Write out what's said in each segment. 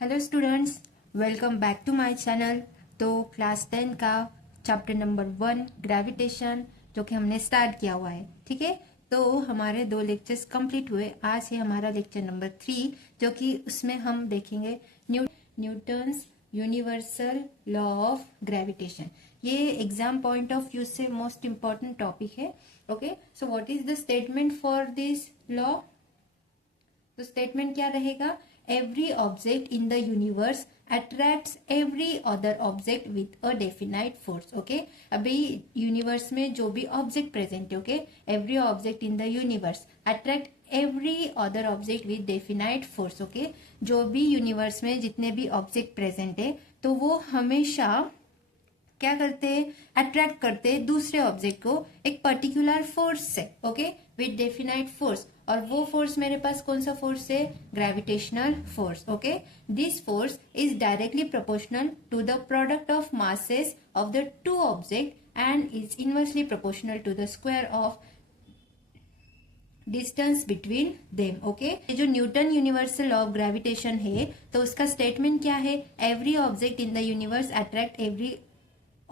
Hello students, welcome back to my channel. तो class 10 का chapter number 1 gravitation जो कि हमने स्टार्ट किया हुआ है। ठीक है, तो हमारे 2 लेक्चर्स कंप्लीट हुए। आज है हमारा लेक्चर नंबर 3 जो कि उसमें हम देखेंगे Newton's universal law of gravitation. ये एग्जाम पॉइंट ऑफ व्यू से मोस्ट इंपॉर्टेंट टॉपिक है। Okay, so what is the statement for this law? तो स्टेटमेंट क्या रहेगा? Every object in the universe attracts every other object with a definite force. Okay, अभी universe में जो भी object present है, okay, every object in the universe attract every other object with definite force. Okay, जो भी universe में जितने भी ऑब्जेक्ट प्रेजेंट है तो वो हमेशा क्या करते हैं? अट्रैक्ट करते हैं दूसरे ऑब्जेक्ट को एक पर्टिकुलर फोर्स से, ओके, विद डेफिनाइट फोर्स। और वो फोर्स मेरे पास कौन सा फोर्स है? Gravitational force. Okay, this force is directly proportional to the product of masses of the two object and is inversely proportional to the square of distance between them. Okay, ये जो Newton universal law of gravitation है तो उसका statement क्या है? Every object in the universe attract every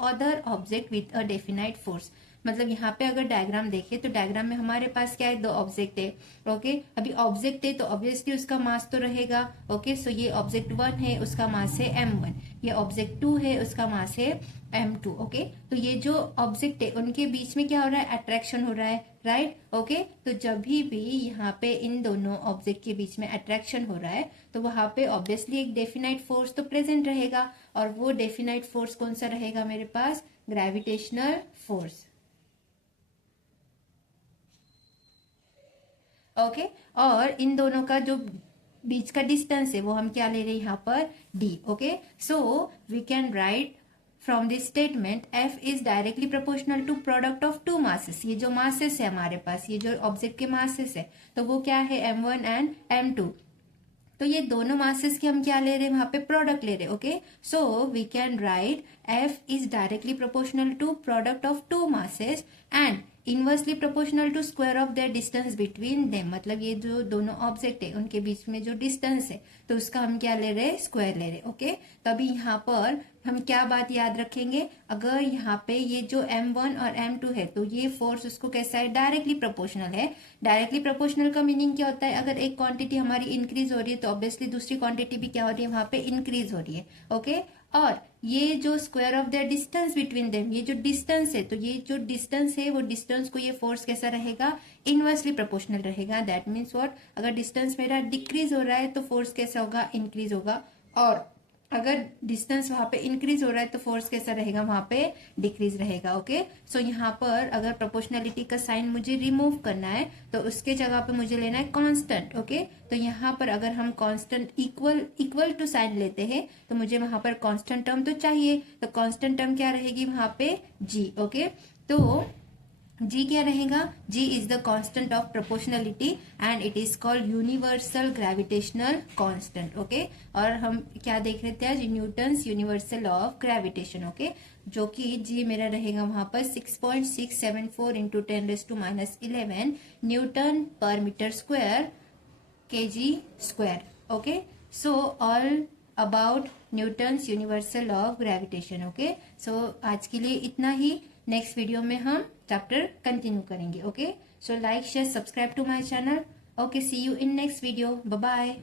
other object with a definite force. मतलब यहाँ पे अगर डायग्राम देखें तो डायग्राम में हमारे पास क्या है? 2 ऑब्जेक्ट है। ओके, अभी ऑब्जेक्ट है तो ऑब्वियसली उसका मास तो रहेगा। ओके, सो ये ऑब्जेक्ट 1 है, उसका मास है m1। ये ऑब्जेक्ट 2 है, उसका मास है m2। ओके, तो ये जो ऑब्जेक्ट है उनके बीच में क्या हो रहा है? अट्रैक्शन हो रहा है, राइट? ओके, तो जब भी यहाँ पे इन दोनों ऑब्जेक्ट के बीच में अट्रैक्शन हो रहा है तो वहां पे ऑब्वियसली एक डेफिनाइट फोर्स तो प्रेजेंट रहेगा। और वो डेफिनाइट फोर्स कौन सा रहेगा मेरे पास? Gravitational force. ओके, और इन दोनों का जो बीच का डिस्टेंस है वो हम क्या ले रहे हैं यहाँ पर? d। Okay, so we can write from this statement f is directly proportional to product of 2 masses. ये जो मासेस है हमारे पास, ये जो ऑब्जेक्ट के मासेस है तो वो क्या है? m1 and m2। तो ये दोनों मासेस की हम क्या ले रहे हैं? वहां पे प्रोडक्ट ले रहे हैं। Okay, so we can write f is directly proportional to product of 2 masses and inversely proportional to square of the distance between them. मतलब ये जो दोनों ऑब्जेक्ट है उनके बीच में जो डिस्टेंस है तो उसका हम क्या ले रहे हैं? स्क्वायर ले रहे हैं। ओके, तो अभी यहाँ पर हम क्या बात याद रखेंगे? अगर यहाँ पे ये जो m1 और m2 है तो ये फोर्स उसको कैसा है? डायरेक्टली प्रोपोर्शनल है। डायरेक्टली प्रोपोर्शनल का मीनिंग क्या होता है? अगर एक क्वांटिटी हमारी इंक्रीज हो रही है तो ऑब्वियसली दूसरी क्वांटिटी भी क्या हो रही है? वहां पे इंक्रीज हो रही है। ओके, और ये जो square of the distance between them, ये जो डिस्टेंस है तो ये जो डिस्टेंस है वो डिस्टेंस को ये फोर्स कैसा रहेगा? इनवर्सली प्रोपोर्शनल रहेगा। That means what? अगर डिस्टेंस मेरा डिक्रीज हो रहा है तो फोर्स कैसा होगा? इंक्रीज होगा। और अगर डिस्टेंस वहां पे इंक्रीज हो रहा है तो फोर्स कैसा रहेगा? वहां पे डिक्रीज रहेगा। ओके, सो यहाँ पर अगर प्रोपोर्शनलिटी का साइन मुझे रिमूव करना है तो उसके जगह पे मुझे लेना है कांस्टेंट। ओके, तो यहाँ पर अगर हम कांस्टेंट इक्वल टू साइन लेते हैं तो मुझे वहां पर कांस्टेंट टर्म तो चाहिए। तो कांस्टेंट टर्म क्या रहेगी वहां पे? g। ओके, तो g क्या रहेगा? g is the constant of proportionality and it is called universal gravitational constant. Okay, और हम क्या देख रहे थे आज? Newton's universal law of gravitation. Okay, जो कि g मेरा रहेगा वहां पर 6.674 into 10⁻⁻11 newton per metre square kg square. Okay, so all about Newton's universal law of gravitation. Okay, so आज के लिए इतना ही। नेक्स्ट वीडियो में हम चैप्टर कंटिन्यू करेंगे। Okay, so like share subscribe to my channel. Okay, see you in next video. Bye bye.